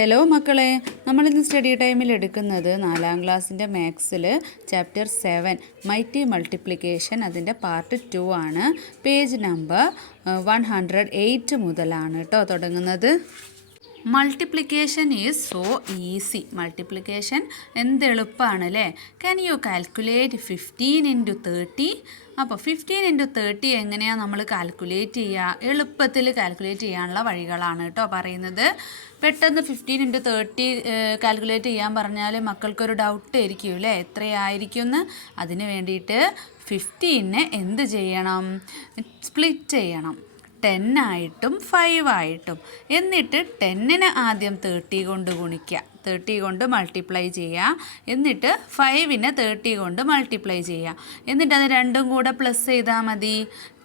Hello മക്കളെ, നമ്മളിന്ന് study ടൈമിൽ എടുക്കുന്നത് 4ാം ക്ലാസ്സിൻ്റെ മാത്സിൽ ചാപ്റ്റർ 7 മൈറ്റി മൾട്ടിപ്ലിക്കേഷൻ അതിൻ്റെ പാർട്ട് 2 ആണ്. പേജ് നമ്പർ 108 മുതലാണ് കേട്ടോ തുടങ്ങുന്നത്. Multiplication is so easy. Multiplication എന്ത് എളുപ്പമാണ് അല്ലേ? Can you calculate 15 × 30? അപ്പോൾ 15 × 30 എങ്ങനെയാണ് നമ്മൾ കാൽക്കുലേറ്റ് ചെയ്യുക? എളുപ്പത്തിൽ കാൽക്കുലേറ്റ് ചെയ്യാനുള്ള വഴികളാണ് കേട്ടോ പറയുന്നത്. പെട്ടെന്ന് 15 × 30 കാൽക്കുലേറ്റ് ചെയ്യാൻ പറഞ്ഞാൽ മക്കൾക്കൊരു ഡൗട്ട് ആയിരിക്കും അല്ലേ, എത്രയായിരിക്കും എന്ന്. അതിന് വേണ്ടിയിട്ട് 15നെ എന്ത് ചെയ്യണം? സ്പ്ലിറ്റ് ചെയ്യണം, 10 ആയിട്ടും 5 ആയിട്ടും. എന്നിട്ട് 10നെ ആദ്യം 30 കൊണ്ട് ഗുണിക്കുക, 30 കൊണ്ട് മൾട്ടിപ്ലൈ ചെയ്യുക. എന്നിട്ട് 5നെ 30 കൊണ്ട് മൾട്ടിപ്ലൈ ചെയ്യുക. എന്നിട്ട് അത് രണ്ടും കൂടെ പ്ലസ് ചെയ്താൽ മതി.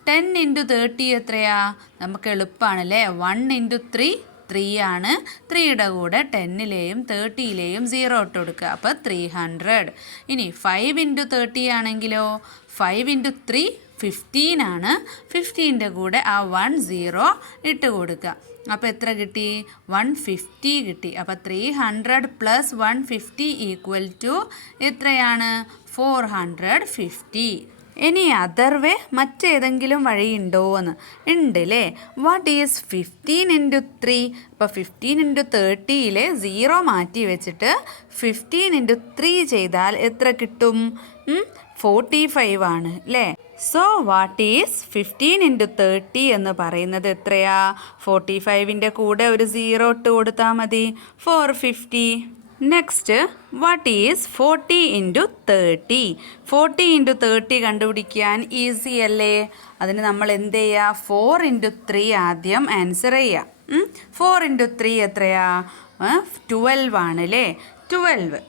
10 × 30 എത്രയാ? നമുക്ക് എളുപ്പമാണല്ലേ. 1 × 3 3 ആണ്. 3യുടെ കൂടെ 10ലെയും 30ലെയും 0 ഇട്ട് കൊടുക്കുക, അപ്പോൾ 300. ഇനി 5 × 30 ആണെങ്കിലോ 5 × 3 15 ആണ്. 15ൻ്റെ കൂടെ ആ 1 0 ഇട്ട് കൊടുക്കുക, അപ്പോൾ എത്ര കിട്ടി? 150 കിട്ടി. അപ്പോൾ 300 + 150 = എത്രയാണ്? 450. ഇനി അതർ വേ, മറ്റേതെങ്കിലും വഴിയുണ്ടോ എന്ന് ഉണ്ട് അല്ലേ. What is 15 × 3? അപ്പോൾ 15 × 30യിലെ 0 മാറ്റി വെച്ചിട്ട് 15 × 3 ചെയ്താൽ എത്ര കിട്ടും? 45 ആണ് അല്ലേ. സോ വാട്ട് ഈസ് 15 × 30 എന്ന് പറയുന്നത് എത്രയാ? 45ൻ്റെ കൂടെ ഒരു 0 ഇട്ട് കൊടുത്താൽ മതി, 450. Next, what is 40 × 30? 40 × 30 കണ്ടുപിടിക്കാൻ ഈസി അല്ലേ. അതിന് നമ്മൾ എന്ത് ചെയ്യുക? 4 × 3 ആദ്യം ആൻസർ ചെയ്യാം. 4 × 3 എത്രയാ? 12 ആണ് അല്ലേ. 12.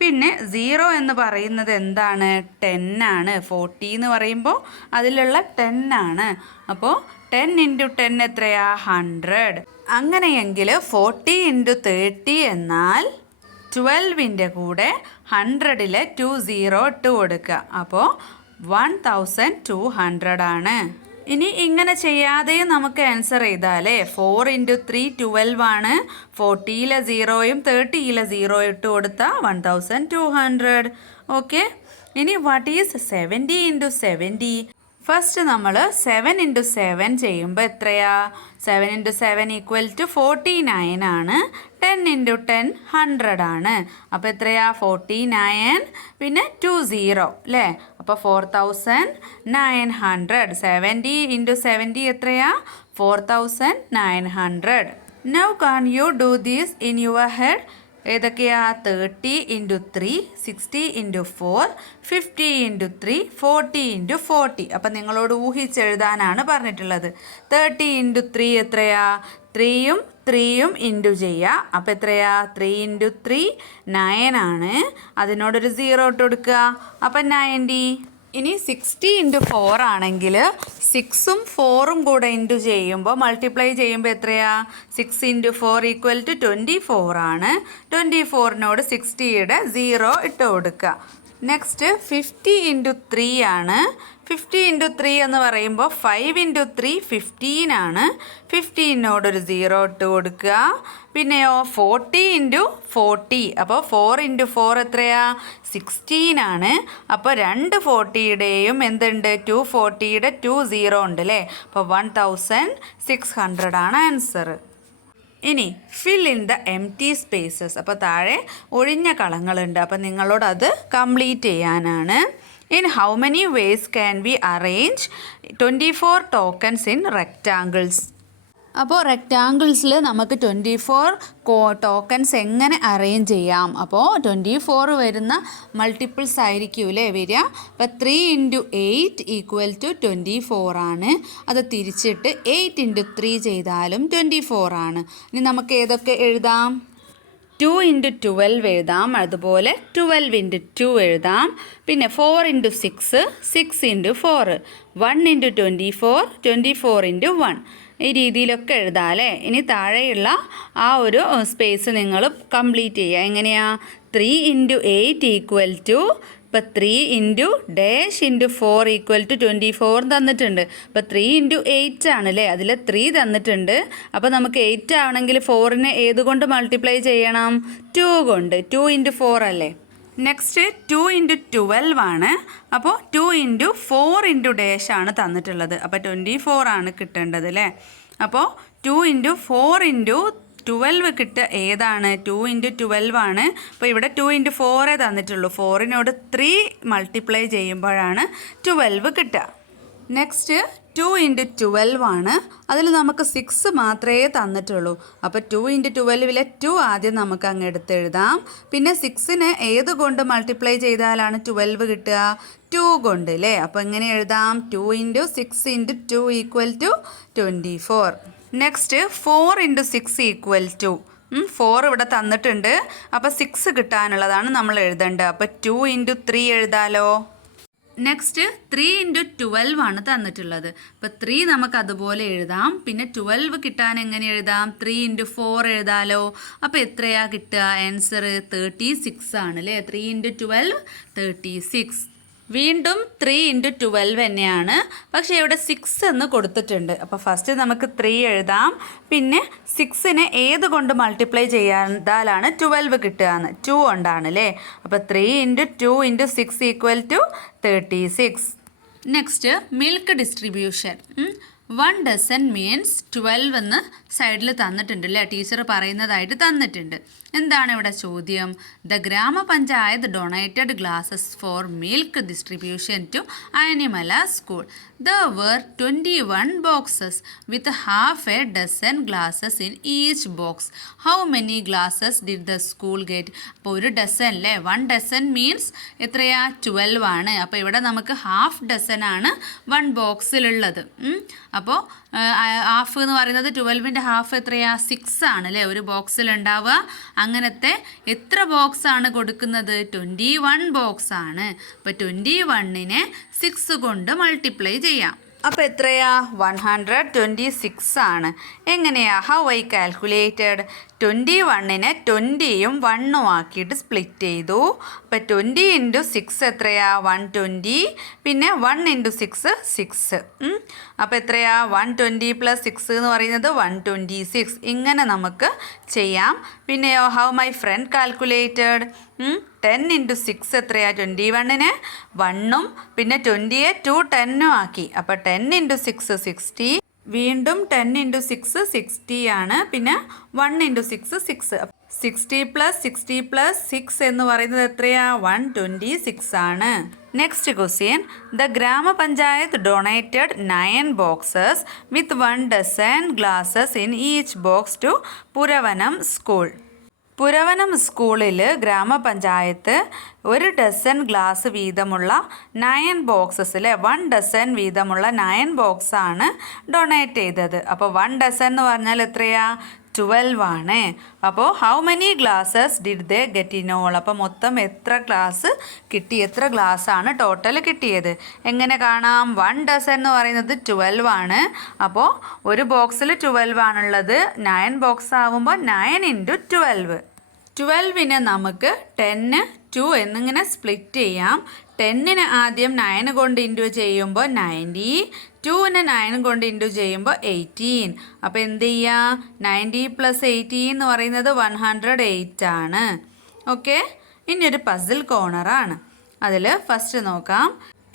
പിന്നെ 0 എന്ന് പറയുന്നത് എന്താണ്? 10 ആണ്. 40 എന്ന് പറയുമ്പോൾ അതിലുള്ള 10 ആണ്. അപ്പോൾ 10 × 10 എത്രയാ? 100. അങ്ങനെയെങ്കിൽ 40 × 30 എന്നാൽ 12ൻ്റെ കൂടെ 100ലെ 2 0 ഇട്ട് കൊടുക്കുക, അപ്പോൾ 1200 ആണ്. ഇനി ഇങ്ങനെ ചെയ്യാതെയും നമുക്ക് ആൻസർ ചെയ്താലേ. 4 × 3 12 ആണ്. 40ലെ 0യും 30ലെ 0 ഇട്ട് കൊടുത്താൽ 1200. ഓക്കെ. ഇനി വാട്ട് ഈസ് 70 × 70? ഫസ്റ്റ് നമ്മൾ 7 × 7 ചെയ്യുമ്പോൾ എത്രയാ? 7 × 7 = 49 ആണ്. 10 × 10 100 ആണ്. അപ്പോൾ എത്രയാ? 49 പിന്നെ 2 0 അല്ലേ. അപ്പോൾ 4900. 70 × 70 എത്രയാ? 4900. Now can you do this in your head? ഏതൊക്കെയാ? 30 × 3 60 × 4 50 × 3 40 × 40. അപ്പം നിങ്ങളോട് ഊഹിച്ചെഴുതാനാണ് പറഞ്ഞിട്ടുള്ളത്. 30 × 3 എത്രയാ? 3യും 3യും ഇൻറ്റു ചെയ്യുക, അപ്പോൾ എത്രയാ? 3 × 3 9 ആണ്. അതിനോടൊരു 0 ഇട്ട് കൊടുക്കുക, അപ്പം 90. ഇനി 60 × 4 ആണെങ്കിൽ 6ഉം 4ഉം കൂടെ ഇൻറ്റു ചെയ്യുമ്പോൾ മൾട്ടിപ്ലൈ ചെയ്യുമ്പോൾ എത്രയാ? 6 × 4 = 24 ആണ്. 24നോട് 60യുടെ 0 ഇട്ട് കൊടുക്കുക. നെക്സ്റ്റ് 50 × 3 ആണ്. 50 × 3 എന്ന് പറയുമ്പോൾ 5 × 3 15 ആണ്. 15നോടൊരു 0 ഇട്ട് കൊടുക്കുക. പിന്നെയോ 40 × 40, അപ്പോൾ 4 × 4 എത്രയാ? 16 ആണ്. അപ്പോൾ രണ്ട് 40യുടെയും എന്തുണ്ട്? 240യുടെ 2 0 ഉണ്ട് അല്ലേ. അപ്പോൾ 1600 ആണ് ആൻസർ. ഇനി fill in the empty spaces. അപ്പോൾ താഴെ ഒഴിഞ്ഞ കളങ്ങളുണ്ട്, അപ്പോൾ നിങ്ങളോട് അത് കംപ്ലീറ്റ് ചെയ്യാനാണ്. In how many ways can we arrange 24 tokens in rectangles? അപ്പോൾ റെക്റ്റാങ്കിൾസിൽ നമുക്ക് 24 ടോക്കൺസ് എങ്ങനെ അറേഞ്ച് ചെയ്യാം? അപ്പോൾ 24 വരുന്ന മൾട്ടിപ്പിൾസ് ആയിരിക്കും അല്ലേ വരിക. അപ്പോൾ 3 × 8 = 24 ആണ്. അത് തിരിച്ചിട്ട് 8 × 3 ചെയ്താലും 24 ആണ്. ഇനി നമുക്ക് ഏതൊക്കെ എഴുതാം? 2 × 12 എഴുതാം, അതുപോലെ 12 × 2 എഴുതാം. പിന്നെ 4 × 6 6 × 4 1 × 24 24 × 1 ഈ രീതിയിലൊക്കെ എഴുതാം അല്ലേ. ഇനി താഴെയുള്ള ആ ഒരു സ്പേസ് നിങ്ങൾ കംപ്ലീറ്റ് ചെയ്യുക. എങ്ങനെയാ? 3 × 8 = ഇപ്പോൾ 3 into dash into 4 equal to 24 തന്നിട്ടുണ്ട്. അപ്പോൾ 3 ഇൻറ്റു 8 ആണല്ലേ, അതിൽ 3 തന്നിട്ടുണ്ട്. അപ്പോൾ നമുക്ക് 8 ആവണമെങ്കിൽ 4നെ ഏതുകൊണ്ട് മൾട്ടിപ്ലൈ ചെയ്യണം? 2 കൊണ്ട്. 2 ഇൻറ്റു 4 അല്ലേ. നെക്സ്റ്റ് 2 ഇൻറ്റു 12 ആണ്. അപ്പോൾ 2 ഇൻറ്റു 4 ഇൻറ്റു ഡാഷ് ആണ് തന്നിട്ടുള്ളത്. അപ്പോൾ 24 ആണ് കിട്ടേണ്ടത് അല്ലേ. അപ്പോൾ 2 ഇൻറ്റു 4 ഇൻറ്റു 12 കിട്ടുക ഏതാണ്? 2 ഇൻറ്റു 12 ആണ്. അപ്പോൾ ഇവിടെ 2 ഇൻറ്റു 4 തന്നിട്ടുള്ളൂ. 4നോട് 3 മൾട്ടിപ്ലൈ ചെയ്യുമ്പോഴാണ് 12 കിട്ടുക. നെക്സ്റ്റ് 2 ഇൻറ്റു 12 ആണ്. അതിൽ നമുക്ക് 6 മാത്രമേ തന്നിട്ടുള്ളൂ. അപ്പോൾ 2 ഇൻറ്റു 12 2 ആദ്യം നമുക്ക് അങ്ങ് എടുത്തെഴുതാം. പിന്നെ 6നെ ഏത് കൊണ്ട് മൾട്ടിപ്ലൈ ചെയ്താലാണ് 12 കിട്ടുക? 2 കൊണ്ട് അല്ലേ. അപ്പോൾ എങ്ങനെ എഴുതാം? 2 into 6 into 2 equal to 24. Next 4 into 6 equal to 4 ഇവിടെ തന്നിട്ടുണ്ട്. അപ്പോൾ 6 കിട്ടാനുള്ളതാണ് നമ്മൾ എഴുതേണ്ടത്. അപ്പോൾ 2 ഇൻറ്റു 3 എഴുതാലോ. നെക്സ്റ്റ് 3 ഇൻറ്റു 12 ആണ് തന്നിട്ടുള്ളത്. അപ്പോൾ 3 നമുക്ക് അതുപോലെ എഴുതാം. പിന്നെ 12 കിട്ടാൻ എങ്ങനെ എഴുതാം? 3 ഇൻറ്റു 4 എഴുതാലോ. അപ്പോൾ എത്രയാണ് കിട്ടുക? ആൻസർ 36 ആണ് അല്ലേ. 3 ഇൻറ്റു 12 36. വീണ്ടും 3 ഇൻറ്റു 12 തന്നെയാണ്, പക്ഷേ ഇവിടെ 6 എന്ന് കൊടുത്തിട്ടുണ്ട്. അപ്പോൾ ഫസ്റ്റ് നമുക്ക് 3 എഴുതാം. പിന്നെ 6നെ ഏത് കൊണ്ട് മൾട്ടിപ്ലൈ ചെയ്താലാണ് 12 കിട്ടുകയെന്ന്? 2 കൊണ്ടാണ് അല്ലേ. അപ്പോൾ 3 into 2 into 6 equal to 36. Next milk distribution. 1 dozen means 12 എന്ന് സൈഡിൽ തന്നിട്ടുണ്ട് അല്ലേ. ടീച്ചർ പറയുന്നതായിട്ട് തന്നിട്ടുണ്ട്. എന്താണ് ഇവിടെ ചോദ്യം? The grama panchayat donated glasses for milk distribution to Animala school. There were 21 boxes with half a dozen glasses in each box. How many glasses did the school get? അപ്പോൾ ഒരു ഡസൻ അല്ലേ. 1 ഡസൻ മീൻസ് എത്രയാ? 12 ആണ്. അപ്പോൾ ഇവിടെ നമുക്ക് ഹാഫ് ഡസൻ ആണ് 1 ബോക്സിലുള്ളത്. അപ്പോൾ ഹാഫ് എന്ന് പറയുന്നത് 12ൻ്റെ ഹാഫ് എത്രയാ? 6 ആണ് അല്ലേ ഒരു ബോക്സിൽ ഉണ്ടാവുക. അങ്ങനത്തെ എത്ര ബോക്സ് ആണ് കൊടുക്കുന്നത്? 21 ബോക്സ് ആണ്. അപ്പോൾ 21നെ 6 കൊണ്ട് മൾട്ടിപ്ലൈ ചെയ്യാം. അപ്പോൾ എത്രയാ? 126 ആണ്. എങ്ങനെയാ? How I calculated? 21നെ 20യും 1ഉം ആക്കിയിട്ട് സ്പ്ലിറ്റ് ചെയ്തു. അപ്പോൾ 20 ഇൻറ്റു 6 എത്രയാ? 120. പിന്നെ 1 ഇൻറ്റു 6 6. അപ്പോൾ എത്രയാ? 120 പ്ലസ് 6 എന്ന് പറയുന്നത് 126. ഇങ്ങനെ നമുക്ക് ചെയ്യാം. പിന്നെയോ how my friend calculated? 10 into 6 എത്രയാ? 21നെ 1ഉം പിന്നെ 20യെ 2 10ഉം ആക്കി. അപ്പോൾ 10 ഇൻറ്റു 6 60. വീണ്ടും 10 ഇൻറ്റു 6 60 ആണ്. പിന്നെ 1 ഇൻറ്റു 6 6. 60 പ്ലസ് 60 പ്ലസ് 6 എന്ന് പറയുന്നത് എത്രയാ? 126 ആണ്. Next question. The grama panchayat donated 9 boxes with 1 dozen glasses in each box to Puravanam school. Puravanam സ്കൂളിൽ ഗ്രാമപഞ്ചായത്ത് 1 ഡസൻ ഗ്ലാസ് വീതമുള്ള 9 ബോക്സസിലെ 1 ഡസൻ വീതമുള്ള 9 ബോക്സാണ് ഡൊണേറ്റ് ചെയ്തത്. അപ്പോൾ 1 ഡസൻ എന്ന് പറഞ്ഞാൽ എത്രയാ? 12 ആണ്. അപ്പോൾ how many glasses did they get in all? അപ്പോൾ മൊത്തം എത്ര ഗ്ലാസ് കിട്ടി? എത്ര ഗ്ലാസ്സാണ് ടോട്ടൽ കിട്ടിയത്? എങ്ങനെ കാണാം? 1 ഡസൻ എന്ന് പറയുന്നത് 12 ആണ്. അപ്പോൾ ഒരു ബോക്സിൽ 12 ആണുള്ളത്. 9 ബോക്സ് ആകുമ്പോൾ 9 ഇൻറ്റു 12. 12നെ നമുക്ക് 10 2 എന്നിങ്ങനെ സ്പ്ലിറ്റ് ചെയ്യാം. 10നെ ആദ്യം 9 കൊണ്ട് ഇൻറ്റു ചെയ്യുമ്പോൾ 90. 2നെ 9 കൊണ്ട് ഇൻറ്റു ചെയ്യുമ്പോൾ 18. അപ്പോൾ എന്ത് ചെയ്യുക? 90 പ്ലസ് 18 എന്ന് പറയുന്നത് 108 ആണ്. ഓക്കെ. ഇനി ഒരു പസിൽ കോർണറാണ്. അതിൽ ഫസ്റ്റ് നോക്കാം.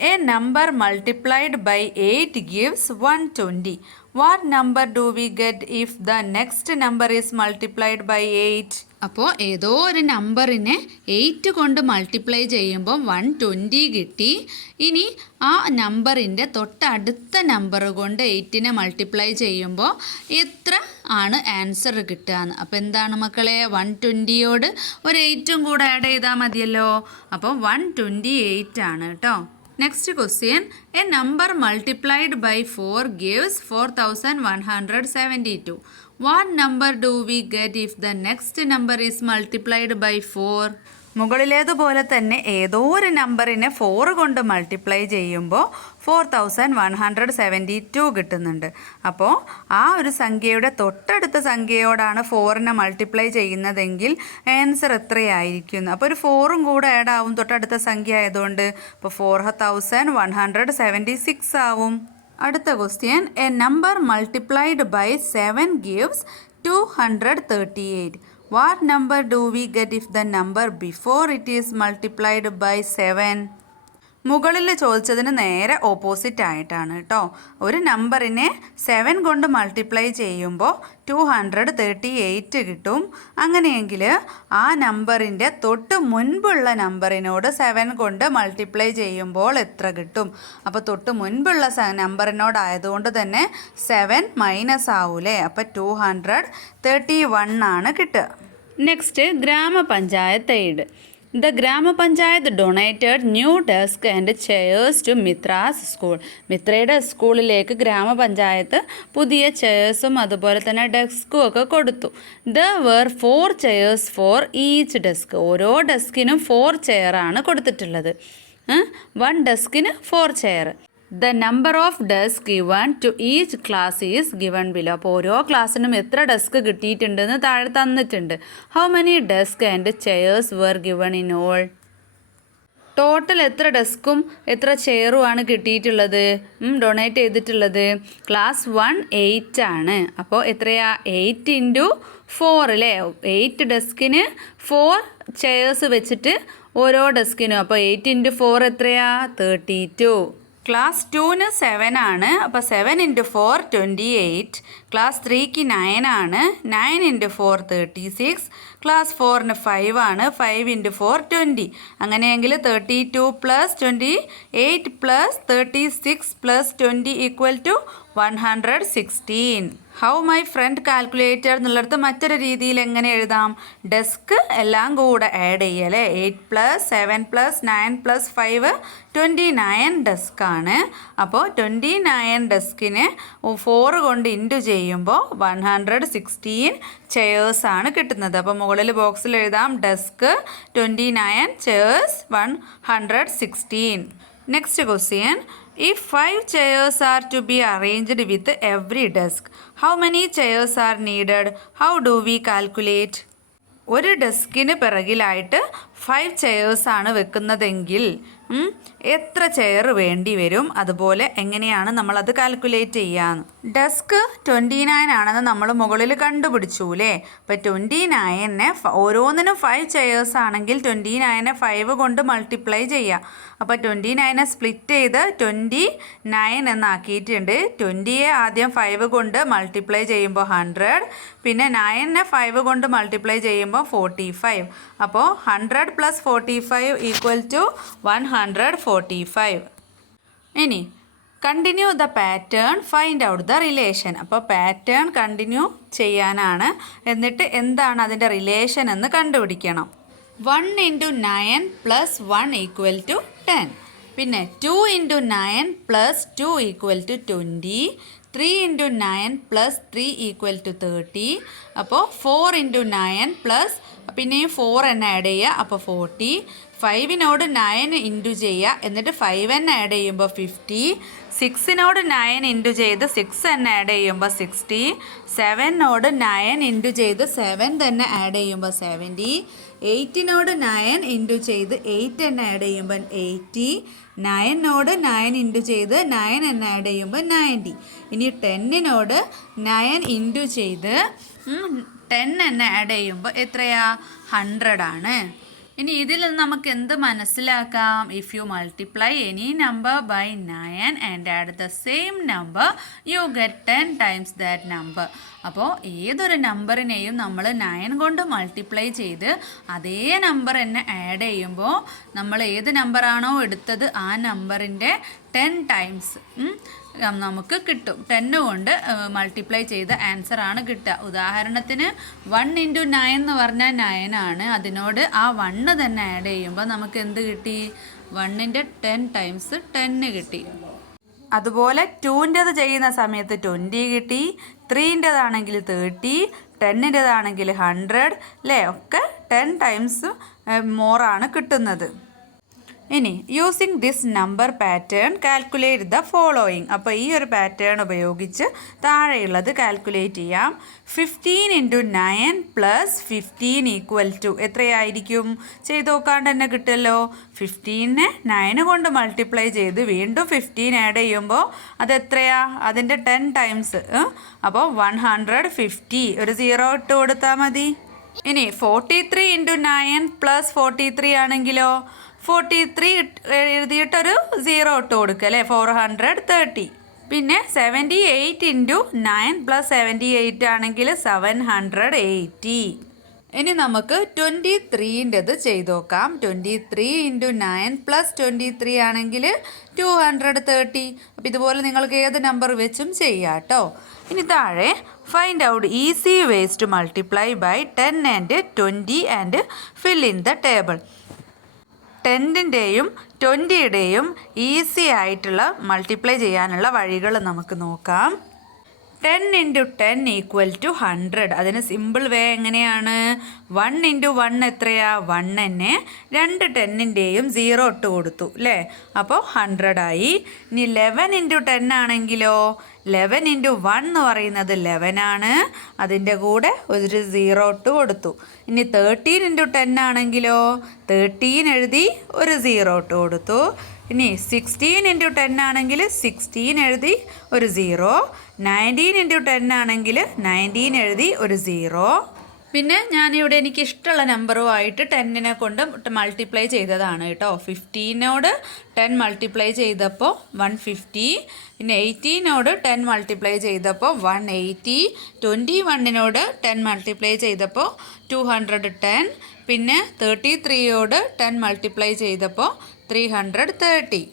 A number multiplied by 8 gives 120. What number do we get if the next number is multiplied by 8? അപ്പോൾ ഏതോ ഒരു നമ്പറിനെ 8 കൊണ്ട് മൾട്ടിപ്ലൈ ചെയ്യുമ്പോൾ 120 കിട്ടി. ഇനി ആ നമ്പറിൻ്റെ തൊട്ടടുത്ത നമ്പർ കൊണ്ട് 8നെ മൾട്ടിപ്ലൈ ചെയ്യുമ്പോൾ എത്ര ആണ് ആൻസർ കിട്ടുകയെന്ന്. അപ്പോൾ എന്താണ് മക്കളെ? 120യോട് ഒരു 8ഉം കൂടെ ആഡ് ചെയ്താൽ മതിയല്ലോ. അപ്പോൾ 128 ആണ് കേട്ടോ. Next question. A number multiplied by 4 gives 4172. What number do we get if the next number is multiplied by 4? മുകളിലേതുപോലെ തന്നെ ഏതോ ഒരു നമ്പറിനെ 4 കൊണ്ട് മൾട്ടിപ്ലൈ ചെയ്യുമ്പോൾ 4172 കിട്ടുന്നുണ്ട്. അപ്പോൾ ആ ഒരു സംഖ്യയുടെ തൊട്ടടുത്ത സംഖ്യയോടാണ് 4നെ മൾട്ടിപ്ലൈ ചെയ്യുന്നതെങ്കിൽ ആൻസർ എത്രയായിരിക്കും? അപ്പോൾ ഒരു 4ഉം കൂടെ ആഡ് ആവും തൊട്ടടുത്ത സംഖ്യ ആയതുകൊണ്ട്. അപ്പോൾ 4176 ആവും. അടുത്ത question, a number multiplied by 7 gives 238. What number do we get if the number before it is multiplied by 7? മുകളിൽ ചോദിച്ചതിന് നേരെ ഓപ്പോസിറ്റ് ആയിട്ടാണ് കേട്ടോ. ഒരു നമ്പറിനെ 7 കൊണ്ട് മൾട്ടിപ്ലൈ ചെയ്യുമ്പോൾ 238 കിട്ടും. അങ്ങനെയെങ്കിൽ ആ നമ്പറിൻ്റെ തൊട്ട് മുൻപുള്ള നമ്പറിനോട് 7 കൊണ്ട് മൾട്ടിപ്ലൈ ചെയ്യുമ്പോൾ എത്ര കിട്ടും? അപ്പോൾ തൊട്ട് മുൻപുള്ള നമ്പറിനോടായതുകൊണ്ട് തന്നെ 7 മൈനസ് ആവൂലേ? അപ്പോൾ 231 ആണ് കിട്ടുക. നെക്സ്റ്റ്, ഗ്രാമപഞ്ചായത്ത് aid. The Grama Panchayat donated new desk and chairs to Mitra's school. മിത്രയുടെ സ്കൂളിലേക്ക് ഗ്രാമപഞ്ചായത്ത് പുതിയ ചെയേഴ്സും അതുപോലെ തന്നെ ഡെസ്കും ഒക്കെ കൊടുത്തു. There were 4 chairs for each desk. ഓരോ ഡെസ്കിനും 4 ചെയറാണ് കൊടുത്തിട്ടുള്ളത്. 1 ഡെസ്കിന് 4 chair. The number of desks given to each class is given below. അപ്പോൾ ഓരോ ക്ലാസ്സിനും എത്ര ഡെസ്ക് കിട്ടിയിട്ടുണ്ടെന്ന് താഴെ തന്നിട്ടുണ്ട്. How many desks and chairs were given in all? Total എത്ര ഡെസ്കും എത്ര ചെയറുമാണ് കിട്ടിയിട്ടുള്ളത്, ഡൊണേറ്റ് ചെയ്തിട്ടുള്ളത്? ക്ലാസ് 1 8 ആണ്. അപ്പോൾ എത്രയാ? 8 × 4 അല്ലേ? 8 ഡെസ്കിന് 4 ചെയേഴ്സ് വെച്ചിട്ട് ഓരോ ഡെസ്കിനും. അപ്പോൾ 8 × 4 എത്രയാ? 32. ക്ലാസ് 2ന് 7 ആണ്. അപ്പോൾ 7 × 4 28. ക്ലാസ് 3ക്ക് 9 ആണ്. 9 × 4 36. ക്ലാസ് 4ന് 5 ആണ്. 5 × 4 20. അങ്ങനെയെങ്കിൽ 32 + 28 + 36 + 20 = 116. ഹൗ മൈ ഫ്രണ്ട് കാൽക്കുലേറ്റർ എന്നുള്ളിടത്ത് മറ്റൊരു രീതിയിൽ എങ്ങനെ എഴുതാം? ഡെസ്ക് എല്ലാം കൂടെ ആഡ് ചെയ്യല്ലേ. 8 + 7 + 9 + 5 29 ഡെസ്ക് ആണ്. അപ്പോൾ 29 ഡെസ്കിനെ 4 കൊണ്ട് ഇൻറ്റു ചെയ്യുമ്പോൾ 116 ചെയേഴ്സ് ആണ് കിട്ടുന്നത്. അപ്പോൾ മുകളിൽ ബോക്സിൽ എഴുതാം desk 29 chairs 116. Next question, if 5 chairs are to be arranged with every desk, how many chairs are needed? How do we calculate? ഒരു ഡെസ്കിന് പിറകിലായിട്ട് 5 ചെയേഴ്സ് ആണ് വെക്കുന്നതെങ്കിൽ എത്ര ചെയർ വേണ്ടി വരും? അതുപോലെ എങ്ങനെയാണ് നമ്മളത് കാൽക്കുലേറ്റ് ചെയ്യാന്ന്? ഡെസ്ക് 29 ആണെന്ന് നമ്മൾ മുകളിൽ കണ്ടുപിടിച്ചു അല്ലേ? അപ്പോൾ 29നെ ഓരോന്നിനും 5 ചെയേഴ്സ് ആണെങ്കിൽ 29നെ 5 കൊണ്ട് മൾട്ടിപ്ലൈ ചെയ്യാം. അപ്പോൾ 29നെ സ്പ്ലിറ്റ് ചെയ്ത് 29 എന്നാക്കിയിട്ടുണ്ട്. 20യെ ആദ്യം 5 കൊണ്ട് മൾട്ടിപ്ലൈ ചെയ്യുമ്പോൾ 100, പിന്നെ 9നെ 5 കൊണ്ട് മൾട്ടിപ്ലൈ ചെയ്യുമ്പോൾ 45. അപ്പോൾ 100 + 45 = 145. ഇനി continue the pattern, find out the relation. അപ്പോൾ പാറ്റേൺ കണ്ടിന്യൂ ചെയ്യാനാണ്. എന്നിട്ട് എന്താണ് അതിൻ്റെ റിലേഷൻ എന്ന് കണ്ടുപിടിക്കണം. 1 × 9 + 1 = 10. പിന്നെ 2 × 9 + 2 = 20. 3 × 9 + 3 = 30. അപ്പോൾ 4 × 9 പിന്നെയും 4 തന്നെ ആഡ് ചെയ്യുക. അപ്പോൾ 40. 5നോട് 9 ഇൻറ്റു ചെയ്യുക. എന്നിട്ട് 5 തന്നെ ആഡ് ചെയ്യുമ്പോൾ 50. 6നോട് 9 ഇൻറ്റു ചെയ്ത് 6 തന്നെ ആഡ് ചെയ്യുമ്പോൾ 60. 7നോട് 9 ഇൻറ്റു ചെയ്ത് 7 തന്നെ ആഡ് ചെയ്യുമ്പോൾ 70. 8നോട് 9 ഇൻറ്റു ചെയ്ത് 8 തന്നെ ആഡ് ചെയ്യുമ്പോൾ 80. 9നോട് 9 ഇൻറ്റു ചെയ്ത് 9 തന്നെ ആഡ് ചെയ്യുമ്പോൾ 90. ഇനി 10നോട് 9 ഇൻറ്റു ചെയ്ത് 10 തന്നെ ആഡ് ചെയ്യുമ്പോൾ എത്രയാ? 100 ആണ്. ഇനി ഇതിൽ നിന്ന് നമുക്ക് എന്ത് മനസ്സിലാക്കാം? If you multiply any number by 9 and add the same number you get 10 times that number. അപ്പോൾ ഏതൊരു നമ്പറിനെയും നമ്മൾ 9 കൊണ്ട് മൾട്ടിപ്ലൈ ചെയ്ത് അതേ നമ്പർ തന്നെ ആഡ് ചെയ്യുമ്പോൾ നമ്മൾ ഏത് നമ്പറാണോ എടുത്തത് ആ നമ്പറിൻ്റെ 10 ടൈംസ് നമുക്ക് കിട്ടും. 10 കൊണ്ട് മൾട്ടിപ്ലൈ ചെയ്ത ആൻസർ ആണ് കിട്ടുക. ഉദാഹരണത്തിന് 1 × 9 എന്ന് പറഞ്ഞാൽ 9 ആണ്. അതിനോട് ആ 1 തന്നെ ആഡ് ചെയ്യുമ്പോൾ നമുക്ക് എന്ത് കിട്ടി? 1ൻ്റെ 10 ടൈംസ് 10 കിട്ടി. അതുപോലെ 2ൻ്റെത് ചെയ്യുന്ന സമയത്ത് 20 കിട്ടി. 3ൻ്റെതാണെങ്കിൽ 30, 10ൻ്റെതാണെങ്കിൽ 100 അല്ലേ? ഒക്കെ 10 ടൈംസ് മോറാണ് കിട്ടുന്നത്. ഇനി using this number pattern calculate the following. അപ്പോൾ ഈ ഒരു പാറ്റേൺ ഉപയോഗിച്ച് താഴെയുള്ളത് കാൽക്കുലേറ്റ് ചെയ്യാം. 15 × 9 + 15 = എത്രയായിരിക്കും? ചെയ്ത് നോക്കാണ്ട് തന്നെ കിട്ടുമല്ലോ. 15നെ 9 കൊണ്ട് മൾട്ടിപ്ലൈ ചെയ്ത് വീണ്ടും 15 ആഡ് ചെയ്യുമ്പോൾ അതെത്രയാ? അതിൻ്റെ 10 ടൈംസ്. അപ്പോൾ 150. ഒരു 0 ഇട്ട് കൊടുത്താൽ മതി. ഇനി 43 × 9 + 43 ആണെങ്കിലോ? 43 എഴുതിയിട്ടൊരു 0 ഇട്ട് കൊടുക്കുക അല്ലേ? 430. പിന്നെ 78 × 9 + 78 ആണെങ്കിൽ 780. ഇനി നമുക്ക് 23ൻ്റെത് ചെയ്ത് നോക്കാം. 23 × 9 + 23 ആണെങ്കിൽ 230. അപ്പോൾ ഇതുപോലെ നിങ്ങൾക്ക് ഏത് നമ്പർ വെച്ചും ചെയ്യാം കേട്ടോ. ഇനി താഴെ find out easy ways to multiply by 10 and 20 and fill in the table. 10ൻ്റെയും 20യുടെയും ഈസി ആയിട്ടുള്ള മൾട്ടിപ്ലൈ ചെയ്യാനുള്ള വഴികൾ നമുക്ക് നോക്കാം. 10 × 10 = 100. അതിന് സിമ്പിൾ വേ എങ്ങനെയാണ്? 1 × 1 എത്രയാ? 1 തന്നെ. 2 10ൻ്റെയും 0 ഇട്ട് കൊടുത്തു അല്ലേ? അപ്പോൾ 100 ആയി. ഇനി 11 × 10 ആണെങ്കിലോ? 11 × 1 എന്ന് പറയുന്നത് 11 ആണ്. അതിൻ്റെ കൂടെ ഒരു 0 ഇട്ട് കൊടുത്തു. ഇനി 13 × 10 ആണെങ്കിലോ? 13 എഴുതി ഒരു 0 ഇട്ട് കൊടുത്തു. ഇനി 16 × 10 ആണെങ്കിൽ 16 എഴുതി ഒരു 0. 19 × 10 ആണെങ്കിൽ 19 എഴുതി ഒരു 0. പിന്നെ ഞാനിവിടെ എനിക്ക് ഇഷ്ടമുള്ള നമ്പറുമായിട്ട് 10നെ കൊണ്ട് മൾട്ടിപ്ലൈ ചെയ്തതാണ് കേട്ടോ. 15നോട് 10 മൾട്ടിപ്ലൈ ചെയ്തപ്പോൾ 150. പിന്നെ 18നോട് 10 മൾട്ടിപ്ലൈ ചെയ്തപ്പോൾ 180. 21നോട് 10 മൾട്ടിപ്ലൈ ചെയ്തപ്പോൾ 210. പിന്നെ 33യോട് 10 മൾട്ടിപ്ലൈ ചെയ്തപ്പോൾ 330.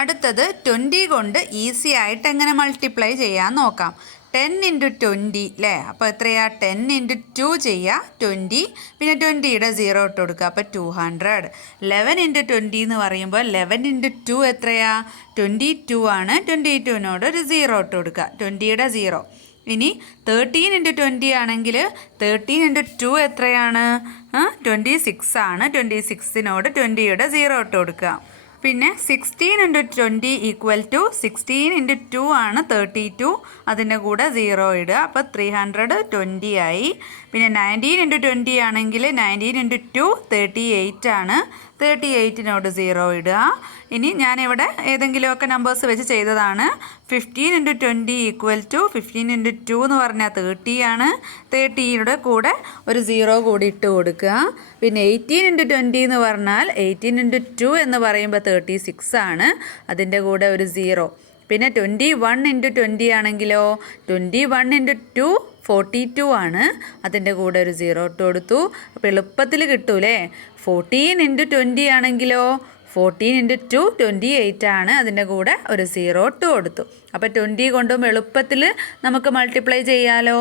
അടുത്തത് 20 കൊണ്ട് ഈസി ആയിട്ട് എങ്ങനെ മൾട്ടിപ്ലൈ ചെയ്യാൻ നോക്കാം. 10 × 20 അല്ലേ? അപ്പോൾ എത്രയാ? 10 × 2 ചെയ്യുക 20. പിന്നെ 20യുടെ 0 ഇട്ട് കൊടുക്കുക. അപ്പോൾ 200. 11 × 20 എന്ന് പറയുമ്പോൾ 11 × 2 എത്രയാ? 22 ആണ്. 22നോട് ഒരു 0 ഇട്ട് കൊടുക്കുക. 20യുടെ 0. ഇനി 13 × 20 ആണെങ്കിൽ 13 × 2 എത്രയാണ്? 26 ആണ്. 26നോട് 20യുടെ 0 ഇട്ട് കൊടുക്കുക. പിന്നെ 16 × 20 = 16 × 2 ആണ് 32. അതിൻ്റെ കൂടെ 0 ഇടുക. അപ്പോൾ 320 ആയി. പിന്നെ 19 × 20 ആണെങ്കിൽ 19 × 2 38 ആണ്. 38നോട് 0 ഇടുക. ഇനി ഞാനിവിടെ ഏതെങ്കിലുമൊക്കെ നമ്പേഴ്സ് വെച്ച് ചെയ്തതാണ്. 15 × 20 = 15 × 2 എന്ന് പറഞ്ഞാൽ 30 ആണ്. 30യുടെ കൂടെ ഒരു 0 കൂടി ഇട്ട് കൊടുക്കുക. പിന്നെ 18 × 20 എന്ന് പറഞ്ഞാൽ 18 × 2 എന്ന് പറയുമ്പോൾ 36 ആണ്. അതിൻ്റെ കൂടെ ഒരു 0. പിന്നെ 21 × 20 ആണെങ്കിലോ? 21 × 2 42 ആണ്. അതിൻ്റെ കൂടെ ഒരു 0 ഇട്ട് കൊടുത്തു. അപ്പോൾ എളുപ്പത്തിൽ കിട്ടൂലേ? 14 × 20 ആണെങ്കിലോ? 14 × 2 28 ആണ്. അതിൻ്റെ കൂടെ ഒരു 0 ഇട്ട് കൊടുത്തു. അപ്പോൾ 20 കൊണ്ടും എളുപ്പത്തിൽ നമുക്ക് മൾട്ടിപ്ലൈ ചെയ്യാലോ.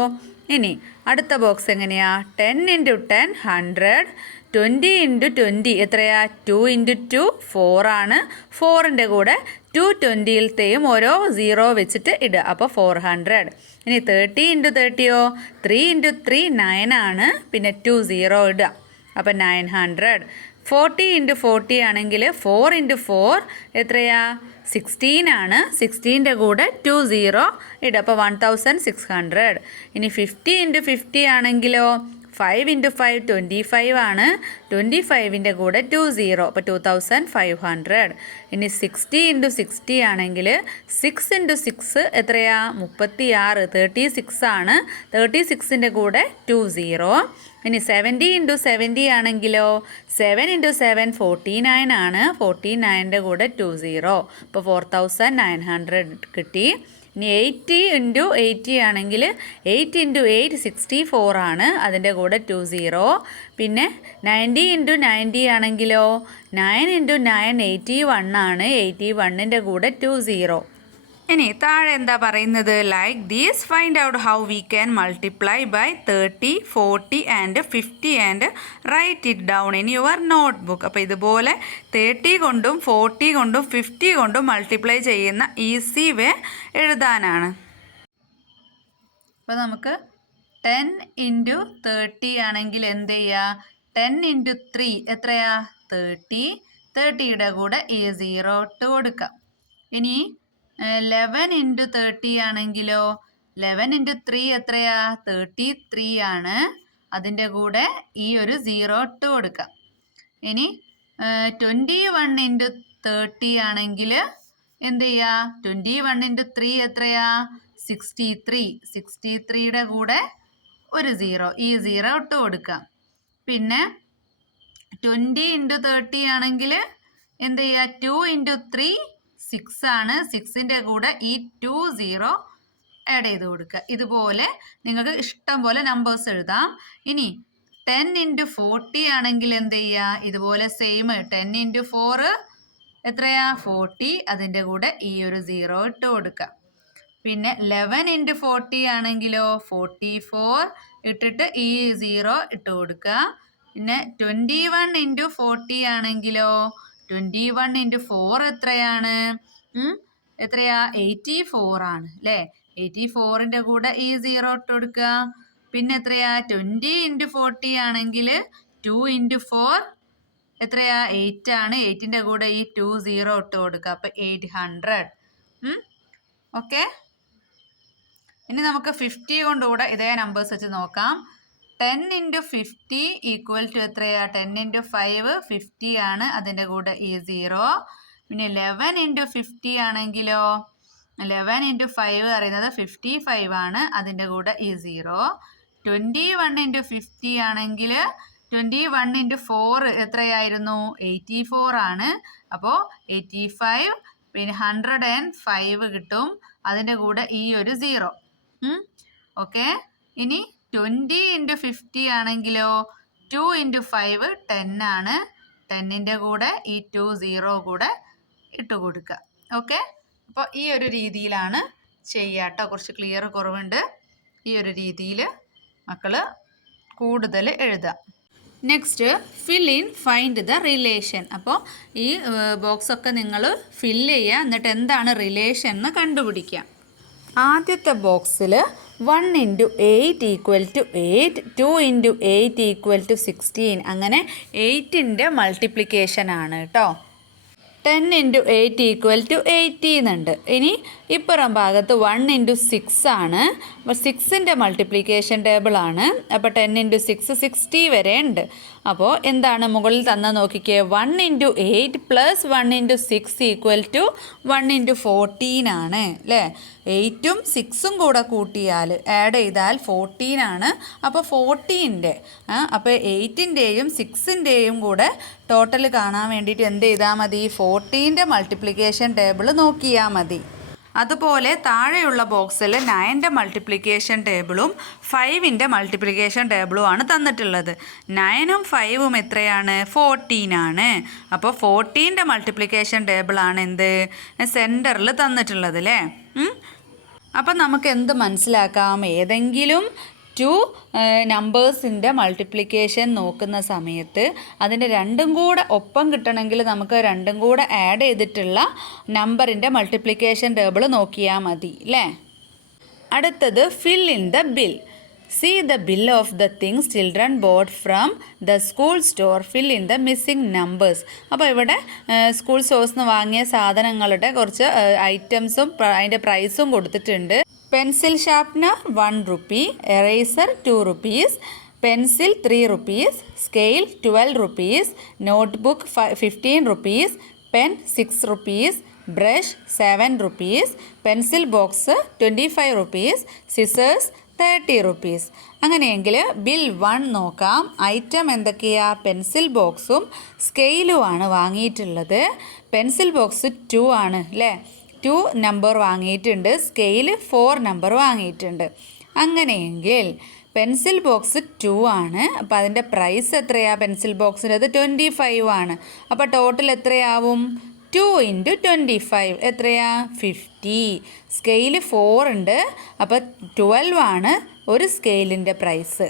ഇനി അടുത്ത ബോക്സ് എങ്ങനെയാ? 10 × 10 100. 20 × 20 എത്രയാ? 2 × 2 4 ആണ്. 4ൻ്റെ കൂടെ 220യിലത്തെയും ഓരോ 0 വെച്ചിട്ട് ഇടുക. അപ്പോൾ 400. ഇനി 30 × 30യോ? 3 × 3 9 ആണ്. പിന്നെ 2 0 ഇടുക. അപ്പോൾ 900. 40 × 40 ആണെങ്കിൽ 4 × 4 എത്രയാ? 16 ആണ്. 16ൻ്റെ കൂടെ 2 0 ഇടുക. അപ്പോൾ 1600. ഇനി 50 × 50 ആണെങ്കിലോ? 5 × 5 25 ആണ്. 25ൻ്റെ കൂടെ 2 0. അപ്പോൾ 2500. ഇനി 60 × 60 ആണെങ്കിൽ 6 × 6 എത്രയാ? 36. 36 ആണ്. 36ൻ്റെ കൂടെ 2 0. ഇനി 70 × 70 ആണെങ്കിലോ? 7 × 7 49 ആണ്. 49ൻ്റെ കൂടെ 2 0. അപ്പോൾ 4900 കിട്ടി. ഇനി 80 × 80 ആണെങ്കിൽ 8 × 8 64 ആണ്. അതിൻ്റെ കൂടെ 2 0. പിന്നെ 90 × 90 ആണെങ്കിലോ? 9 × 9 81 ആണ്. 81ൻ്റെ കൂടെ 2 0. ഇനി താഴെ എന്താ പറയുന്നത്? Like these find out how we can multiply by 30, 40 and 50 and write it down in your notebook. അപ്പോൾ ഇതുപോലെ 30 കൊണ്ടും 40 കൊണ്ടും 50 കൊണ്ടും മൾട്ടിപ്ലൈ ചെയ്യുന്ന ഈസി വേ എഴുതാനാണ്. അപ്പോൾ നമുക്ക് 10 × 30 ആണെങ്കിൽ എന്ത് ചെയ്യുക? 10 ഇൻറ്റു 3 എത്രയാ 30. 30യുടെ കൂടെ ഈ 0 ഇട്ട് കൊടുക്കാം. ഇനി 11 ഇൻറ്റു 30 ആണെങ്കിലോ 11 ഇൻറ്റു 3 എത്രയാ 33 ആണ്. അതിൻ്റെ കൂടെ ഈ ഒരു 0 ഇട്ട് കൊടുക്കാം. ഇനി 21 ഇൻറ്റു 30 ആണെങ്കിൽ എന്ത് ചെയ്യുക 21 ഇൻറ്റു 3 എത്രയാ 63. 63യുടെ കൂടെ ഒരു 0 ഈ 0 ഇട്ട് കൊടുക്കാം. പിന്നെ 20 ഇൻറ്റു 30 ആണെങ്കിൽ എന്ത് ചെയ്യുക 2 ഇൻറ്റു 3 6 ആണ്. 6ൻ്റെ കൂടെ ഈ 2 0 ആഡ് ചെയ്ത് കൊടുക്കുക. ഇതുപോലെ നിങ്ങൾക്ക് ഇഷ്ടം പോലെ നമ്പേഴ്സ് എഴുതാം. ഇനി 10 ഇൻറ്റു 40 ആണെങ്കിൽ എന്ത് ചെയ്യുക ഇതുപോലെ സെയിം 10 ഇൻറ്റു 4 എത്രയാ 40. അതിൻ്റെ കൂടെ ഈ ഒരു 0 ഇട്ട് കൊടുക്കുക. പിന്നെ 11 ഇൻറ്റു 40 ആണെങ്കിലോ 44 ഇട്ടിട്ട് ഈ 0 ഇട്ട് കൊടുക്കുക. പിന്നെ 21 ഇൻറ്റു 40 ആണെങ്കിലോ 21 ഇൻറ്റു 4 എത്രയാണ് എത്രയാ 84 ആണ് അല്ലേ. 84ൻ്റെ കൂടെ ഈ 0 ഇട്ട് കൊടുക്കുക. പിന്നെ എത്രയാ 20 ഇൻറ്റു 40 ആണെങ്കിൽ 2 ഇൻറ്റു 4 എത്രയാ 8 ആണ്. 8ൻ്റെ കൂടെ ഈ 2 0 ഇട്ട് കൊടുക്കുക. അപ്പോൾ 800. ഓക്കെ. ഇനി നമുക്ക് 50 കൊണ്ടുകൂടെ ഇതേ നമ്പേഴ്സ് വെച്ച് നോക്കാം. 10 ഇൻറ്റു 50 ഈക്വൽ ടു എത്രയാ 10 ഇൻറ്റു 5 50 ആണ്. അതിൻ്റെ കൂടെ ഈ 0. പിന്നെ 11 ഇൻറ്റു 50 ആണെങ്കിലോ 11 ഇൻറ്റു 5 അറിയുന്നത് 55 ആണ്. അതിൻ്റെ കൂടെ ഈ 0. 21 ഇൻറ്റു 50 ആണെങ്കിൽ 21 ഇൻറ്റു 4 എത്രയായിരുന്നു 84 ആണ്. അപ്പോൾ 85 പിന്നെ 105 കിട്ടും. അതിൻ്റെ കൂടെ ഈ ഒരു 0. ഓക്കെ. ഇനി 20 ഇൻറ്റു 50 ആണെങ്കിലോ 2 ഇൻറ്റു 5 10 ആണ്. 10ൻ്റെ കൂടെ ഈ 2 0 കൂടെ ഇട്ട് കൊടുക്കുക. ഓക്കെ. അപ്പോൾ ഈ ഒരു രീതിയിലാണ് ചെയ്യുക കേട്ടോ. കുറച്ച് ക്ലിയർ കുറവുണ്ട്. ഈ ഒരു രീതിയിൽ മക്കൾ കൂടുതൽ എഴുതുക. Next fill in find the relation. അപ്പോൾ ഈ ബോക്സൊക്കെ നിങ്ങൾ ഫില്ല് ചെയ്യുക. എന്നിട്ട് എന്താണ് റിലേഷൻ എന്ന് കണ്ടുപിടിക്കുക. ആദ്യത്തെ ബോക്സിൽ 1 into 8 equal to 8, 2 into 8 equal to 16. അങ്ങനെ 8ൻ്റെ മൾട്ടിപ്ലിക്കേഷൻ ആണ് കേട്ടോ. 10 ഇൻറ്റു 8 ഈക്വൽ ടു 80 എന്നുണ്ട്. ഇനി ഇപ്പുറം ഭാഗത്ത് 1 ഇൻറ്റു 6 ആണ്. അപ്പോൾ 6ൻ്റെ മൾട്ടിപ്ലിക്കേഷൻ ടേബിൾ ആണ്. അപ്പോൾ 10 ഇൻറ്റു 6 60 വരെ ഉണ്ട്. അപ്പോൾ എന്താണ് മുകളിൽ തന്ന നോക്കിക്കേ 1 into 8 plus 1 into 6 equal to 1 into 14 ആണ് അല്ലേ. 8ഉം 6ഉം കൂടെ കൂട്ടിയാൽ ആഡ് ചെയ്താൽ 14 ആണ്. അപ്പോൾ 14ൻ്റെ അപ്പോൾ 8ൻ്റെയും 6ൻ്റെയും കൂടെ ടോട്ടൽ കാണാൻ വേണ്ടിയിട്ട് എന്ത് ചെയ്താൽ മതി 14ൻ്റെ മൾട്ടിപ്ലിക്കേഷൻ ടേബിൾ നോക്കിയാൽ മതി. അതുപോലെ താഴെയുള്ള ബോക്സിൽ 9ൻ്റെ മൾട്ടിപ്ലിക്കേഷൻ ടേബിളും 5ൻ്റെ മൾട്ടിപ്ലിക്കേഷൻ ടേബിളും ആണ് തന്നിട്ടുള്ളത്. 9ഉം 5ഉം എത്രയാണ് 14 ആണ്. അപ്പോൾ 14ൻ്റെ മൾട്ടിപ്ലിക്കേഷൻ ടേബിളാണ് എന്ത് സെൻറ്ററിൽ തന്നിട്ടുള്ളത് അല്ലേ. അപ്പം നമുക്ക് എന്ത് മനസ്സിലാക്കാം ഏതെങ്കിലും 2 നമ്പേഴ്സിൻ്റെ മൾട്ടിപ്ലിക്കേഷൻ നോക്കുന്ന സമയത്ത് അതിൻ്റെ രണ്ടും കൂടെ ഒപ്പം കിട്ടണമെങ്കിൽ നമുക്ക് രണ്ടും കൂടെ ആഡ് ചെയ്തിട്ടുള്ള നമ്പറിൻ്റെ മൾട്ടിപ്ലിക്കേഷൻ ടേബിൾ നോക്കിയാൽ മതി അല്ലേ. അടുത്തത് fill in the bill. See the bill of the things children bought from the school store. Fill in the missing numbers. അപ്പോൾ ഇവിടെ സ്കൂൾ സ്റ്റോഴ്സിൽ നിന്ന് വാങ്ങിയ സാധനങ്ങളുടെ കുറച്ച് ഐറ്റംസും അതിൻ്റെ പ്രൈസും കൊടുത്തിട്ടുണ്ട്. Pencil sharpener 1 rupee, eraser 2 rupees, pencil 3 rupees, scale 12 rupees, notebook 15 rupees, pen 6 rupees, brush 7 rupees, pencil box 25 rupees, scissors 30 rupees. അങ്ങനെയെങ്കിൽ ബിൽ 1 നോക്കാം. ഐറ്റം എന്തൊക്കെയാണ് പെൻസിൽ ബോക്സും സ്കെയിലുമാണ് വാങ്ങിയിട്ടുള്ളത്. പെൻസിൽ ബോക്സ് 2 ആണ് അല്ലേ. 2 നമ്പർ വാങ്ങിയിട്ടുണ്ട്. സ്കെയിൽ 4 നമ്പർ വാങ്ങിയിട്ടുണ്ട്. അങ്ങനെയെങ്കിൽ പെൻസിൽ ബോക്സ് 2 ആണ്. അപ്പോൾ അതിൻ്റെ പ്രൈസ് എത്രയാണ് പെൻസിൽ ബോക്സിൻ്റെത് 25 ആണ്. അപ്പോൾ ടോട്ടൽ എത്രയാവും 2 ഇൻറ്റു 25 എത്രയാ 50. സ്കെയിൽ 4 ഉണ്ട്. അപ്പോൾ 12 ആണ് ഒരു സ്കെയിലിൻ്റെ പ്രൈസ്.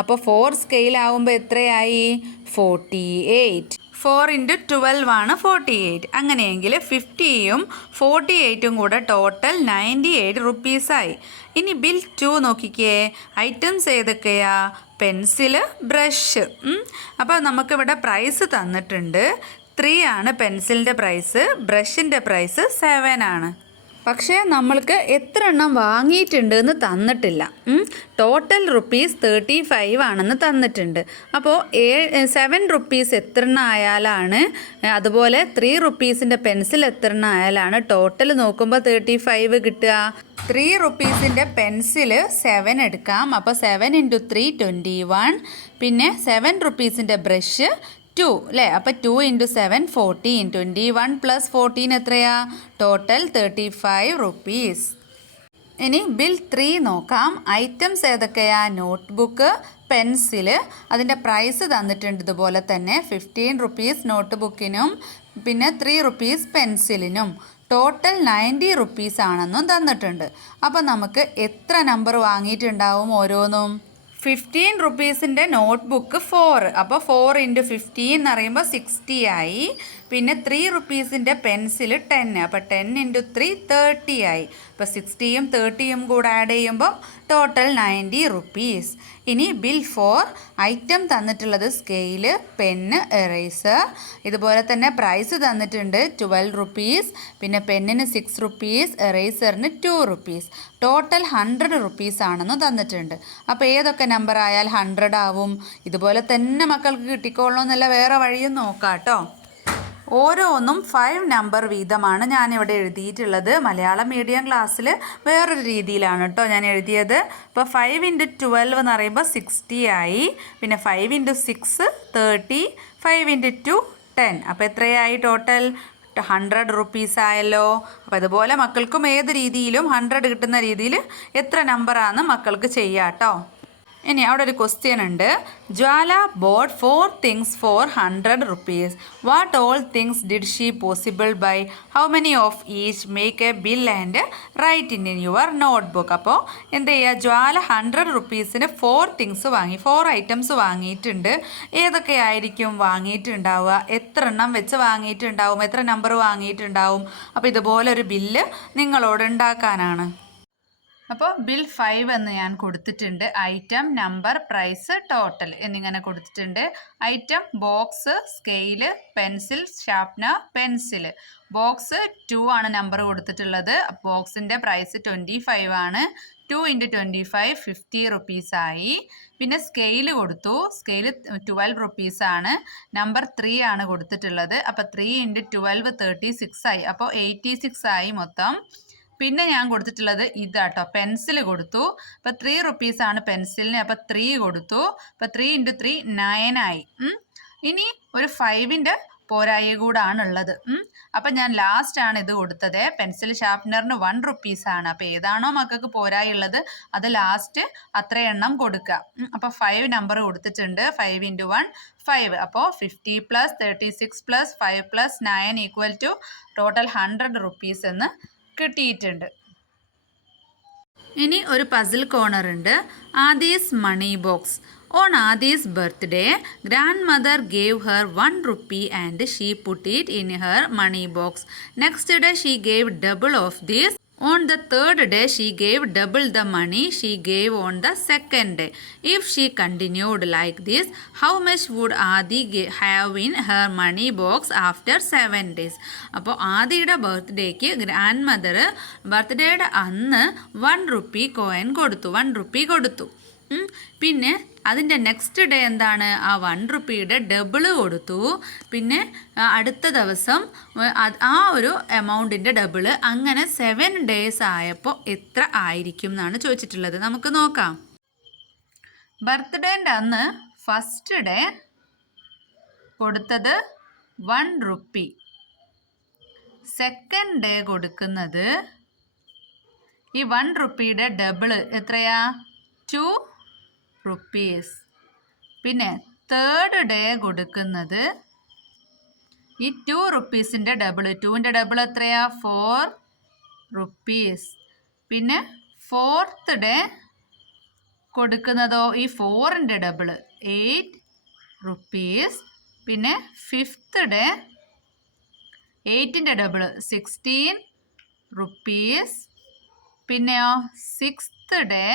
അപ്പോൾ 4 സ്കെയിലാവുമ്പോൾ എത്രയായി 48. 4 × 12 ആണ് 48. അങ്ങനെയെങ്കിൽ 50യും 48ഉം കൂടെ ടോട്ടൽ 98 റുപ്പീസായി. ഇനി ബിൽ 2 നോക്കിക്കേ. ഐറ്റംസ് ഏതൊക്കെയാ? Pencil, brush. അപ്പോൾ നമുക്കിവിടെ പ്രൈസ് തന്നിട്ടുണ്ട്. 3 ആണ് പെൻസിലിൻ്റെ പ്രൈസ്, ബ്രഷിൻ്റെ പ്രൈസ് 7 ആണ്. പക്ഷേ നമ്മൾക്ക് എത്ര എണ്ണം വാങ്ങിയിട്ടുണ്ട് എന്ന് തന്നിട്ടില്ല. ടോട്ടൽ റുപ്പീസ് 35 ആണെന്ന് തന്നിട്ടുണ്ട്. അപ്പോൾ 7 റുപ്പീസ് എത്ര എണ്ണം ആയാലാണ്, അതുപോലെ 3 റുപ്പീസിൻ്റെ പെൻസിൽ എത്ര എണ്ണം ആയാലാണ് ടോട്ടൽ നോക്കുമ്പോൾ 35 കിട്ടുക? 3 റുപ്പീസിൻ്റെ പെൻസിൽ 7 എടുക്കാം. അപ്പോൾ 7 × 3 21. പിന്നെ 7 റുപ്പീസിൻ്റെ ബ്രഷ് 2 അല്ലേ? അപ്പോൾ 2 × 7 14. 21 + 14 എത്രയാ? Total 35 rupees. ഇനി ബിൽ 3 നോക്കാം. ഐറ്റംസ് ഏതൊക്കെയാ? Notebook, pencil. അതിൻ്റെ പ്രൈസ് തന്നിട്ടുണ്ട് ഇതുപോലെ തന്നെ. 15 റുപ്പീസ് നോട്ട് ബുക്കിനും പിന്നെ 3 റുപ്പീസ് പെൻസിലിനും. ടോട്ടൽ 90 റുപ്പീസ് ആണെന്നും തന്നിട്ടുണ്ട്. അപ്പോൾ നമുക്ക് എത്ര നമ്പർ വാങ്ങിയിട്ടുണ്ടാവും ഓരോന്നും? 15 റുപ്പീസിൻ്റെ നോട്ട്ബുക്ക് 4. അപ്പോൾ 4 × 15 എന്ന് പറയുമ്പോൾ 60 ആയി. പിന്നെ 3 റുപ്പീസിൻ്റെ പെൻസിൽ 10. അപ്പോൾ 10 × 3 30 ആയി. അപ്പോൾ 60യും 30യും കൂടെ ആഡ് ചെയ്യുമ്പോൾ ടോട്ടൽ 90 റുപ്പീസ്. ഇനി ബിൽ 4. ഐറ്റം തന്നിട്ടുള്ളത് സ്കെയില്, പെന്ന്, എറേസർ. ഇതുപോലെ തന്നെ പ്രൈസ് തന്നിട്ടുണ്ട് 12 റുപ്പീസ്. പിന്നെ പെന്നിന് 6 റുപ്പീസ്, എറേസറിന് 2 റുപ്പീസ്. ടോട്ടൽ 100 റുപ്പീസ് ആണെന്ന് തന്നിട്ടുണ്ട്. അപ്പോൾ ഏതൊക്കെ നമ്പർ ആയാൽ 100 ആവും? ഇതുപോലെ തന്നെ മക്കൾക്ക് കിട്ടിക്കോളണമെന്നല്ല, വേറെ വഴിയും നോക്കാം കേട്ടോ. ഓരോന്നും 5 നമ്പർ വീതമാണ് ഞാനിവിടെ എഴുതിയിട്ടുള്ളത്. മലയാളം മീഡിയം ക്ലാസ്സിൽ വേറൊരു രീതിയിലാണ് കേട്ടോ ഞാൻ എഴുതിയത്. ഇപ്പോൾ 5 × 12 എന്ന് പറയുമ്പോൾ 60 ആയി. പിന്നെ 5 × 6 30, 5 × 2 10. അപ്പോൾ എത്രയായി ടോട്ടൽ? 100 റുപ്പീസ് ആയല്ലോ. അപ്പോൾ അതുപോലെ മക്കൾക്കും ഏത് രീതിയിലും 100 കിട്ടുന്ന രീതിയിൽ എത്ര നമ്പറാണെന്ന് മക്കൾക്ക് ചെയ്യാം കേട്ടോ. ഇനി അവിടെ ഒരു ക്വസ്റ്റ്യൻ ഉണ്ട്. Jwala bought 4 things for 100 rupees. What all things did she possible buy? How many of each? Make a bill and write in your notebook. അപ്പോൾ എന്ത് ചെയ്യുക? ജ്വാല 100 റുപ്പീസിന് 4 തിങ്സ് വാങ്ങി, 4 ഐറ്റംസ് വാങ്ങിയിട്ടുണ്ട്. ഏതൊക്കെയായിരിക്കും വാങ്ങിയിട്ടുണ്ടാവുക? എത്ര എണ്ണം വെച്ച് വാങ്ങിയിട്ടുണ്ടാവും? എത്ര നമ്പർ വാങ്ങിയിട്ടുണ്ടാവും? അപ്പോൾ ഇതുപോലെ ഒരു ബില്ല് നിങ്ങളോട് ഉണ്ടാക്കാനാണ്. അപ്പോൾ ബിൽ 5 എന്ന് ഞാൻ കൊടുത്തിട്ടുണ്ട്. ഐറ്റം, നമ്പർ, പ്രൈസ്, ടോട്ടൽ എന്നിങ്ങനെ കൊടുത്തിട്ടുണ്ട്. Item box, scale, pencil, sharpener, pencil. Box 2 ആണ് നമ്പർ കൊടുത്തിട്ടുള്ളത്. ബോക്സിൻ്റെ പ്രൈസ് 25 ആണ്. 2 × 25 50 റുപ്പീസായി. പിന്നെ സ്കെയില് കൊടുത്തു. സ്കെയില് 12 റുപ്പീസാണ്. നമ്പർ 3 ആണ് കൊടുത്തിട്ടുള്ളത്. അപ്പോൾ 3 × 12 36 ആയി. അപ്പോൾ 86 ആയി മൊത്തം. പിന്നെ ഞാൻ കൊടുത്തിട്ടുള്ളത് ഇതാട്ടോ, പെൻസിൽ കൊടുത്തു. അപ്പോൾ 3 റുപ്പീസാണ് പെൻസിലിന്. അപ്പോൾ 3 കൊടുത്തു. അപ്പോൾ 3 × 3 9 ആയി. ഇനി ഒരു 5ൻ്റെ പോരായ കൂടാണ് ഉള്ളത്. അപ്പം ഞാൻ ലാസ്റ്റാണ് ഇത് കൊടുത്തത്. പെൻസിൽ ഷാർപ്നറിന് 1 റുപ്പീസാണ്. അപ്പോൾ ഏതാണോ മക്കൾക്ക് പോരായുള്ളത് അത് ലാസ്റ്റ് അത്ര എണ്ണം കൊടുക്കുക. അപ്പോൾ 5 നമ്പർ കൊടുത്തിട്ടുണ്ട്. 5 × 1 5. അപ്പോൾ 50 + 36 + 5 + 9 = ടോട്ടൽ 100 റുപ്പീസ് എന്ന് കിട്ടിയിട്ടുണ്ട്. ഇനി ഒരു പസിൽ കോർണർ ഉണ്ട്. Adi's money box. On Adi's birthday, grandmother gave her 1 rupee and she put it in her money box. Next day she gave double of this. On the third day she gave double the money she gave on the second day. If she continued like this, how much would Adi have in her money box after 7 days? അപ്പോൾ ആദിയുടെ ബർത്ത്ഡേക്ക് grand mother ബർത്ത്ഡേയുടെ അന്ന് 1 rupee coin കൊടുത്തു, 1 rupee കൊടുത്തു. പിന്നെ അതിൻ്റെ next day എന്താണ്? ആ 1 റുപ്പിയുടെ ഡബിള് കൊടുത്തു. പിന്നെ അടുത്ത ദിവസം ആ ഒരു എമൗണ്ടിൻ്റെ ഡബിള്. അങ്ങനെ 7 ഡേയ്സ് ആയപ്പോൾ എത്ര ആയിരിക്കും എന്നാണ് ചോദിച്ചിട്ടുള്ളത്. നമുക്ക് നോക്കാം. ബർത്ത്ഡേൻ്റെ അന്ന് ഫസ്റ്റ് ഡേ കൊടുത്തത് 1 റുപ്പി. സെക്കൻഡ് ഡേ കൊടുക്കുന്നത് ഈ 1 റുപ്പിയുടെ ഡബിള് എത്രയാ? 2 റുപ്പീസ്. പിന്നെ തേർഡ് ഡേ കൊടുക്കുന്നത് ഈ 2 റുപ്പീസിൻ്റെ ഡബിൾ. 2ൻ്റെ ഡബിൾ എത്രയാ? 4 റുപ്പീസ്. പിന്നെ ഫോർത്ത് ഡേ കൊടുക്കുന്നതോ ഈ 4ൻ്റെ ഡബിൾ 8 റുപ്പീസ്. പിന്നെ 5th ഡേ 8ൻ്റെ ഡബിൾ 16 റുപ്പീസ്. പിന്നെയോ 6th ഡേ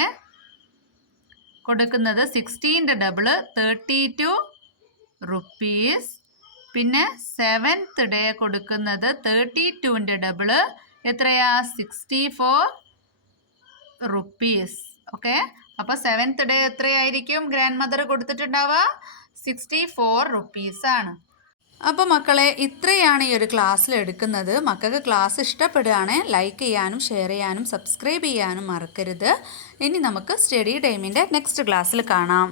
കൊടുക്കുന്നത് 16ൻ്റെ ഡബിൾ 32 റുപ്പീസ്. പിന്നെ 7th ഡേ കൊടുക്കുന്നത് 32ൻ്റെ ഡബിൾ എത്രയാ 64 റുപ്പീസ്. ഓക്കെ, അപ്പോൾ 7th ഡേ എത്രയായിരിക്കും ഗ്രാൻഡ് മദർ കൊടുത്തിട്ടുണ്ടാവുക? 64 റുപ്പീസാണ്. അപ്പോൾ മക്കളെ, ഇത്രയാണ് ഈ ഒരു ക്ലാസ്സിൽ എടുക്കുന്നത്. മക്കൾക്ക് ക്ലാസ് ഇഷ്ടപ്പെടുകയാണെങ്കിൽ ലൈക്ക് ചെയ്യാനും ഷെയർ ചെയ്യാനും സബ്സ്ക്രൈബ് ചെയ്യാനും മറക്കരുത്. ഇനി നമുക്ക് സ്റ്റഡി ടൈമിൻ്റെ നെക്സ്റ്റ് ക്ലാസ്സിൽ കാണാം.